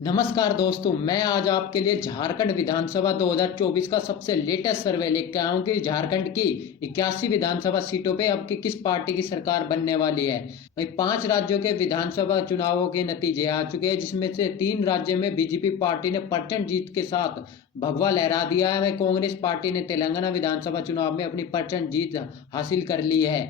नमस्कार दोस्तों, मैं आज आपके लिए झारखंड विधानसभा 2024 का सबसे लेटेस्ट सर्वे लेकर आया हूं कि झारखंड की 81 विधानसभा सीटों पे अब की किस पार्टी की सरकार बनने वाली है। वही 5 राज्यों के विधानसभा चुनावों के नतीजे आ चुके हैं, जिसमें से 3 राज्यों में बीजेपी पार्टी ने प्रचंड जीत के साथ भगवा लहरा दिया है। वही कांग्रेस पार्टी ने तेलंगाना विधानसभा चुनाव में अपनी प्रचंड जीत हासिल कर ली है।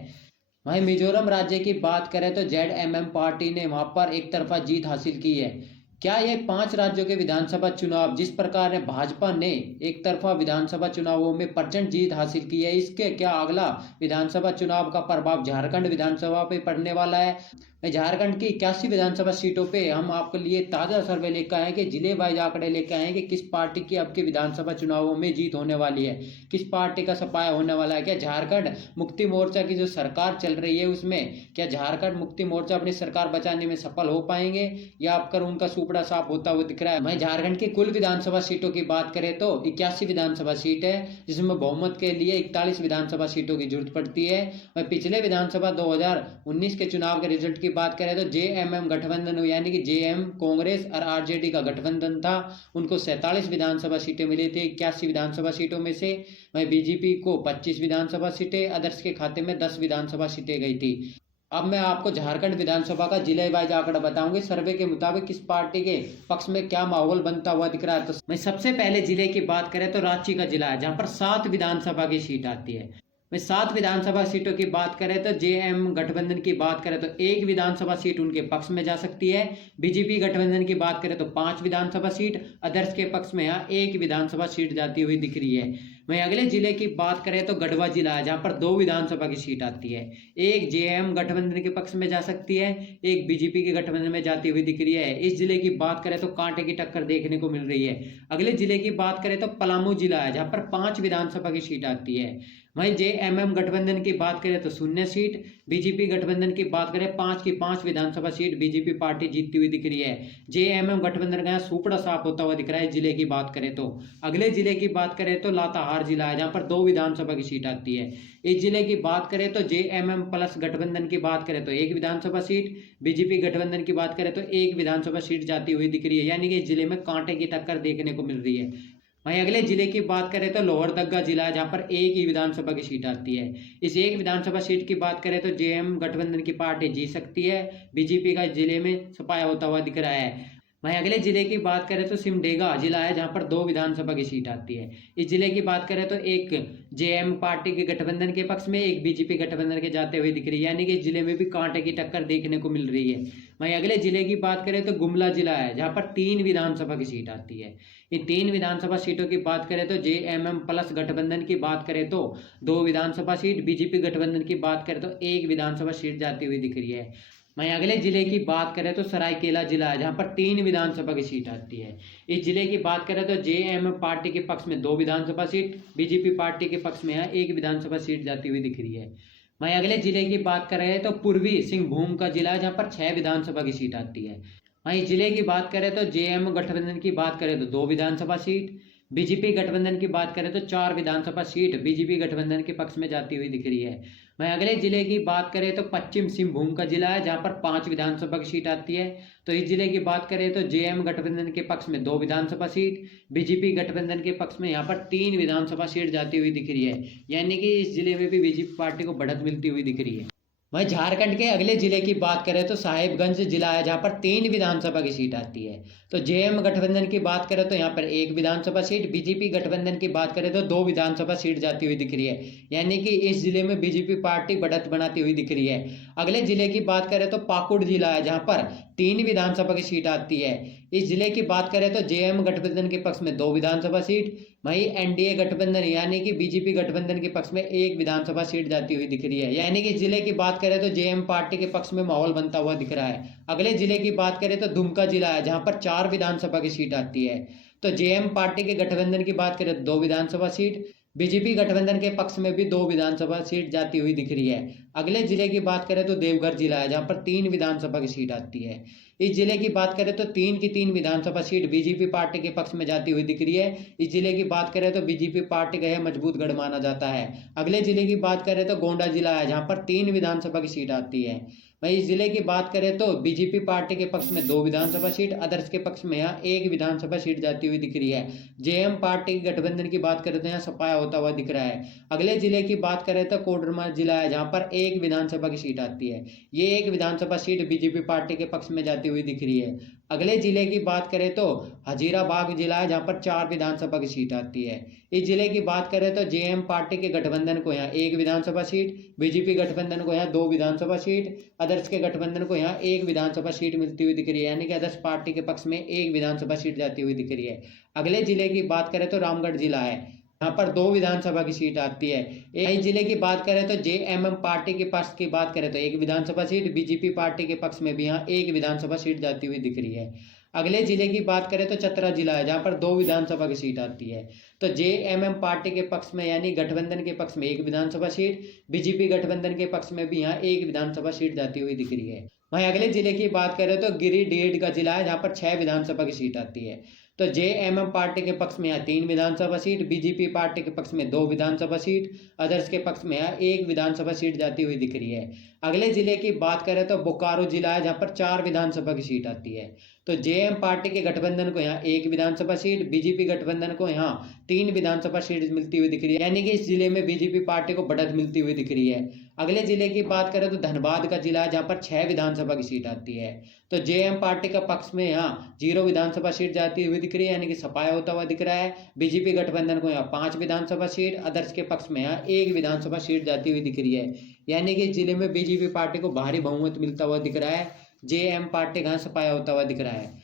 वहीं मिजोरम राज्य की बात करें तो जेडएमएम पार्टी ने वहां पर एक तरफा जीत हासिल की है। क्या ये 5 राज्यों के विधानसभा चुनाव जिस प्रकार ने भाजपा ने एक तरफा विधानसभा चुनावों में प्रचंड जीत हासिल की है, इसके क्या अगला विधानसभा चुनाव का प्रभाव झारखंड विधानसभा पे पड़ने वाला है। झारखंड की 81 विधानसभा सीटों पे हम आपके लिए ताजा सर्वे लेकर आए कि जिले वाइज आंकड़े लेकर आए कि किस पार्टी की अब के विधानसभा चुनावों में जीत होने वाली है, किस पार्टी का सफाया होने वाला है। क्या झारखंड मुक्ति मोर्चा की जो सरकार चल रही है उसमें क्या झारखंड मुक्ति मोर्चा अपनी सरकार बचाने में सफल हो पाएंगे या अब कर उनका सुपड़ा साफ होता हुआ दिख रहा है। वहीं झारखंड की कुल विधानसभा सीटों की बात करें तो 81 विधानसभा सीट है, जिसमें बहुमत के लिए 41 विधानसभा सीटों की जरूरत पड़ती है। वहीं पिछले विधानसभा 2019 के चुनाव के रिजल्ट की बात करें तो जेएमएम गठबंधन यानी कि जेएम कांग्रेस और आरजेडी का गठबंधन था, उनको 47 विधानसभा सीटें मिली थी 81 विधानसभा सीटों में से। वहीं बीजेपी को 25 विधानसभा सीटें, अदर्श के खाते में 10 विधानसभा सीटें गई थी। अब मैं आपको झारखंड विधानसभा का जिले वाइज आंकड़ा बताऊंगी सर्वे के मुताबिक किस पार्टी के पक्ष में क्या माहौल बनता हुआ दिख रहा है। तो मैं सबसे पहले जिले की बात करें तो रांची का जिला है, जहां पर 7 विधानसभा की सीट आती है। मैं 7 विधानसभा सीटों की बात करें तो जेएम गठबंधन की बात करें तो 1 विधानसभा सीट उनके पक्ष में जा सकती है। बीजेपी गठबंधन की बात करें तो 5 विधानसभा सीट, अदर्श के पक्ष में यहाँ 1 विधानसभा सीट जाती हुई दिख रही है। वहीं अगले जिले की बात करें तो गढ़वा जिला है, जहां पर 2 विधानसभा की सीट आती है। एक जेएम गठबंधन के पक्ष में जा सकती है, एक बीजेपी के गठबंधन में जाती हुई दिख रही है। इस जिले की बात करें तो कांटे की टक्कर देखने को मिल रही है। अगले जिले की बात करें तो पलामू जिला है, जहां पर 5 विधानसभा की सीट आती है। वहीं जेएमएम गठबंधन की बात करें तो 0 सीट, बीजेपी गठबंधन की बात करें 5 की 5 विधानसभा सीट बीजेपी पार्टी जीतती हुई दिख रही है। जेएमएम गठबंधन का सुपड़ा साफ होता हुआ दिख रहा है जिले की बात करें तो। अगले जिले की बात करें तो लातेहार जिला है, जहां पर 2 विधानसभा की सीट आती है। इस जिले की बात करें तो जेएमएम प्लस गठबंधन की बात करें तो 1 विधानसभा सीट, बीजेपी गठबंधन की बात करें तो 1 विधानसभा सीट जाती हुई दिख रही है, यानी कि इस जिले में कांटे की टक्कर देखने को मिल रही है। वहीं अगले जिले की बात करें तो लोहरदगा जिला है, जहां पर 1 ही विधानसभा की सीट आती है। इस 1 विधानसभा सीट की बात करें तो जेएम गठबंधन की पार्टी जीत सकती है, बीजेपी का जिले में सफाया होता हुआ दिख रहा है। वहीं अगले जिले की बात करें तो सिमडेगा जिला है, जहां पर 2 विधानसभा की सीट आती है। इस जिले की बात करें तो एक जेएम पार्टी के गठबंधन के पक्ष में, एक बीजेपी गठबंधन के जाते हुए दिख रही है, यानी कि इस जिले में भी कांटे की टक्कर देखने को मिल रही है। वहीं अगले जिले की बात करें तो गुमला जिला है, जहां पर 3 विधानसभा की सीट आती है। इन 3 विधानसभा सीटों की बात करें तो जेएमएम प्लस गठबंधन की बात करें तो 2 विधानसभा सीट, बीजेपी गठबंधन की बात करें तो 1 विधानसभा सीट जाती हुई दिख रही है। वहीं अगले जिले की बात करें तो सरायकेला जिला है, जहां पर 3 विधानसभा की सीट आती है। इस जिले की बात करें तो जेएम पार्टी के पक्ष में 2 विधानसभा सीट, बीजेपी पार्टी के पक्ष में यहाँ 1 विधानसभा सीट जाती हुई दिख रही है। वहीं अगले जिले की बात करें तो पूर्वी सिंहभूम का जिला है, जहां पर 6 विधानसभा की सीट आती है। वहीं जिले की बात करें तो जेएम गठबंधन की बात करें तो 2 विधानसभा सीट, बीजेपी गठबंधन की बात करें तो 4 विधानसभा सीट बीजेपी गठबंधन के पक्ष में जाती हुई दिख रही है। वहीं अगले जिले की बात करें तो पश्चिम सिंहभूम का जिला है, जहां पर 5 विधानसभा की सीट आती है। तो इस जिले की बात करें तो जेएम गठबंधन के पक्ष में 2 विधानसभा सीट, बीजेपी गठबंधन के पक्ष में यहाँ पर 3 विधानसभा सीट जाती हुई दिख रही है, यानी कि इस जिले में भी बीजेपी पार्टी को बढ़त मिलती हुई दिख रही है। वहीं झारखंड के अगले जिले की बात करें तो साहिबगंज जिला है, जहां पर 3 विधानसभा की सीट आती है। तो जेएम गठबंधन की बात करें तो यहाँ पर 1 विधानसभा सीट, बीजेपी गठबंधन की बात करें तो 2 विधानसभा सीट जाती हुई दिख रही है, यानी कि इस जिले में बीजेपी पार्टी बढ़त बनाती हुई दिख रही है। अगले जिले की बात करें तो पाकुड़ जिला है, जहां पर 3 विधानसभा की सीट आती है। इस जिले की बात करें तो जेएम गठबंधन के पक्ष में 2 विधानसभा सीट, वहीं एनडीए गठबंधन यानी कि बीजेपी गठबंधन के पक्ष में 1 विधानसभा सीट जाती हुई दिख रही है, यानी कि जिले की बात करें तो जेएम पार्टी के पक्ष में माहौल बनता हुआ दिख रहा है। अगले जिले की बात करें तो दुमका जिला है, जहां पर 4 विधानसभा की सीट आती है। तो जेएम पार्टी के गठबंधन की बात करें तो 2 विधानसभा सीट, बीजेपी गठबंधन के पक्ष में भी 2 विधानसभा सीट जाती हुई दिख रही है। अगले जिले की बात करें तो देवघर जिला है, जहां पर 3 विधानसभा की सीट आती है। इस जिले की बात करें तो 3 की 3 विधानसभा सीट बीजेपी पार्टी के पक्ष में जाती हुई दिख रही है। इस जिले की बात करें तो बीजेपी पार्टी का यह मजबूत गढ़ माना जाता है। अगले जिले की बात करें तो गोंडा जिला है, जहां पर 3 विधानसभा की सीट आती है। वहीं इस जिले की बात करें तो बीजेपी पार्टी के पक्ष में 2 विधानसभा सीट, अदर्स के पक्ष में यहाँ 1 विधानसभा सीट जाती हुई दिख रही है। जेएम पार्टी के गठबंधन की बात करें तो यहाँ सफाया होता हुआ दिख रहा है। अगले जिले की बात करें तो कोडरमा जिला है, जहाँ पर 1 विधानसभा की सीट आती है। ये 1 विधानसभा सीट बीजेपी पार्टी के पक्ष में जाती हुई दिख रही है। अगले जिले की बात करें तो हजीराबाग जिला है, जहाँ पर 4 विधानसभा की सीट आती है। इस जिले की बात करें तो जेएम पार्टी के गठबंधन को यहाँ 1 विधानसभा सीट, बीजेपी गठबंधन को यहाँ 2 विधानसभा सीट, अदर्स के गठबंधन को यहाँ 1 विधानसभा सीट मिलती हुई दिख रही है, यानी कि अदर्स पार्टी के पक्ष में 1 विधानसभा सीट जाती हुई दिख रही है। अगले जिले की बात करें तो रामगढ़ जिला है, यहाँ पर 2 विधानसभा की सीट आती है। एक जिले की बात करें तो जेएमएम पार्टी के पक्ष की बात करें तो 1 विधानसभा सीट, बीजेपी पार्टी के पक्ष में भी यहाँ 1 विधानसभा सीट जाती हुई दिख रही है। अगले जिले की बात करें तो चतरा जिला है, जहाँ पर 2 विधानसभा की सीट आती है। तो जेएमएम पार्टी के पक्ष में यानी गठबंधन के पक्ष में 1 विधानसभा सीट, बीजेपी गठबंधन के पक्ष में भी यहाँ 1 विधानसभा सीट जाती हुई दिख रही है। वहीं अगले जिले की बात करें तो गिरिडीह का जिला है, जहाँ पर 6 विधानसभा की सीट आती है। तो जेएमएम पार्टी के पक्ष में यहाँ 3 विधानसभा सीट, बीजेपी पार्टी के पक्ष में 2 विधानसभा सीट, अदर्स के पक्ष में यहाँ 1 विधानसभा सीट जाती हुई दिख रही है। अगले जिले की बात करें तो बोकारो जिला है, जहाँ पर 4 विधानसभा की सीट आती है। तो जेएम पार्टी के गठबंधन को यहाँ 1 विधानसभा सीट, बीजेपी गठबंधन को यहाँ 3 विधानसभा सीट मिलती हुई दिख रही है, यानी कि इस जिले में बीजेपी पार्टी को बढ़त मिलती हुई दिख रही है। अगले जिले की बात करें तो धनबाद का जिला है, जहाँ पर 6 विधानसभा की सीट आती है। तो जेएम पार्टी का पक्ष में यहाँ 0 विधानसभा सीट जाती हुई दिख रही है, यानी कि सफाया होता हुआ दिख रहा है। बीजेपी गठबंधन को यहाँ 5 विधानसभा सीट, अदर्स के पक्ष में यहाँ 1 विधानसभा सीट जाती हुई दिख रही है, यानी कि इस जिले में बीजेपी पार्टी को भारी बहुमत मिलता हुआ दिख रहा है। जेएम पार्टी का सफाया होता हुआ दिख रहा है।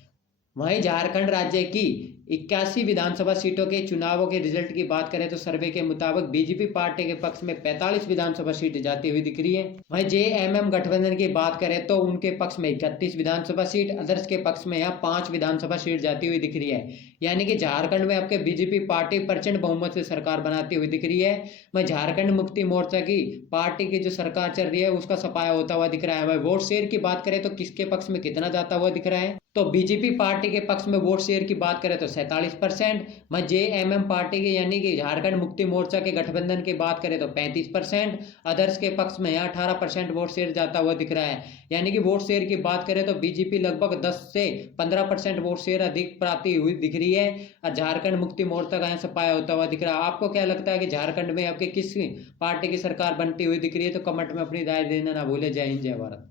वहीं झारखंड राज्य की 81 विधानसभा सीटों के चुनावों के रिजल्ट की बात करें तो सर्वे के मुताबिक बीजेपी पार्टी के पक्ष में 45 विधानसभा सीटें जाती हुई दिख रही है। वहीं जेएमएम गठबंधन की बात करें तो उनके पक्ष में 31 विधानसभा सीट, अदर्स के पक्ष में यहाँ 5 विधानसभा सीट जाती हुई दिख रही है, यानी कि झारखंड में आपके बीजेपी पार्टी प्रचंड बहुमत से सरकार बनाती हुई दिख रही है। वहीं झारखंड मुक्ति मोर्चा की पार्टी की जो सरकार चल रही है उसका सफाया होता हुआ दिख रहा है। वहीं वोट शेयर की बात करें तो किसके पक्ष में कितना जाता हुआ दिख रहा है, तो बीजेपी पार्टी के पक्ष में वोट शेयर की बात करें तो 47%, मैं जेएमएम पार्टी के यानी कि झारखंड मुक्ति मोर्चा के गठबंधन की बात करें तो 35%, अदर्स के पक्ष में यहाँ 18% वोट शेयर जाता हुआ दिख रहा है, यानी कि वोट शेयर की बात करें तो बीजेपी लगभग 10 से 15% वोट शेयर अधिक प्राप्त हुई दिख रही है और झारखंड मुक्ति मोर्चा का यहाँ सफाया होता हुआ दिख रहा है। आपको क्या लगता है कि झारखंड में आपके किस पार्टी की सरकार बनती हुई दिख रही है, तो कमेंट में अपनी राय देना ना भूले। जय हिंद, जय भारत।